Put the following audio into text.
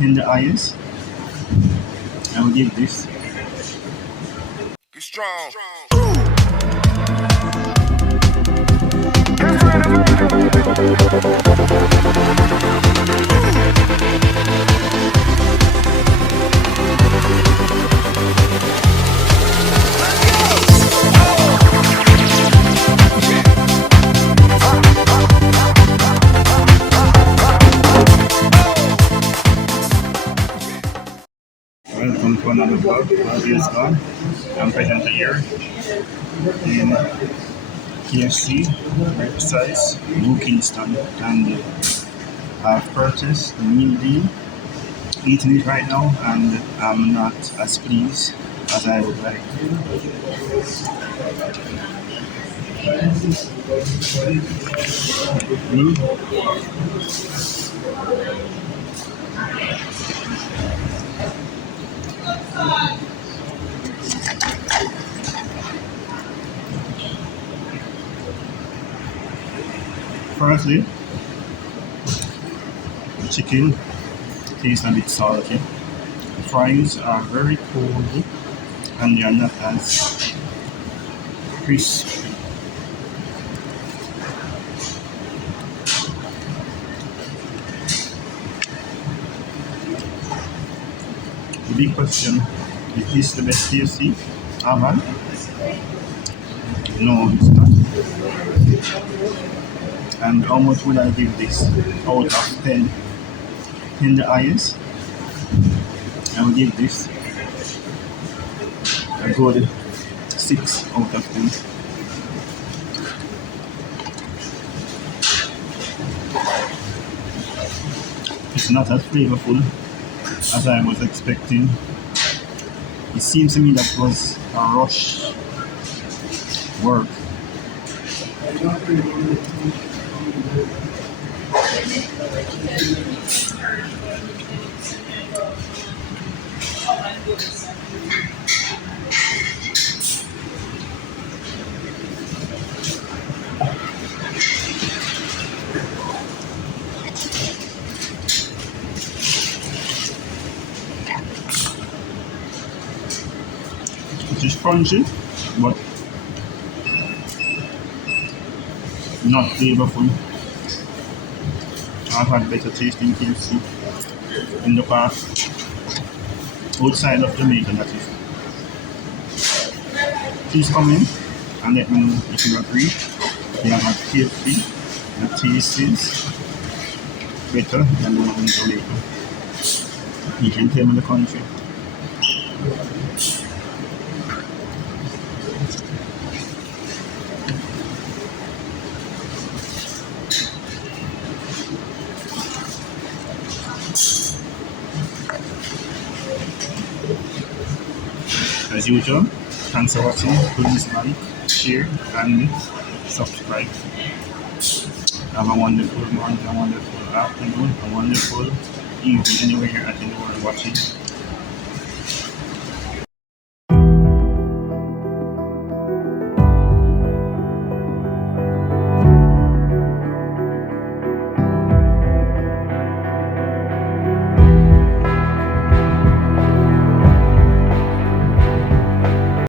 in the highest. I will give this. Get strong. Welcome to another vlog. Years gone. I'm present here in KFC, Riverside, New Kingston, and I've purchased the meal deal, eating it right now, and I'm not as pleased as I would like. Firstly, the chicken tastes a bit salty. The fries are very cold and they are not as crispy. The big question is this the best KFC I've had? No, it's not. And how much would I give this out of 10? In the highest, I will give this a good 6 out of 10. It's not as flavorful as I was expecting. It seems to me that was a rush work. It is crunchy, but not flavorful. I've had better tasting KFC in the past, outside of Jamaica, that is. Please comment and let me know if you agree. They have had KFC that tastes better than the one in Jamaica. You can tell me the country. As usual, thanks for watching. Please like, share, and subscribe. Have a wonderful morning, a wonderful afternoon, a wonderful evening anywhere you're at in the world watching.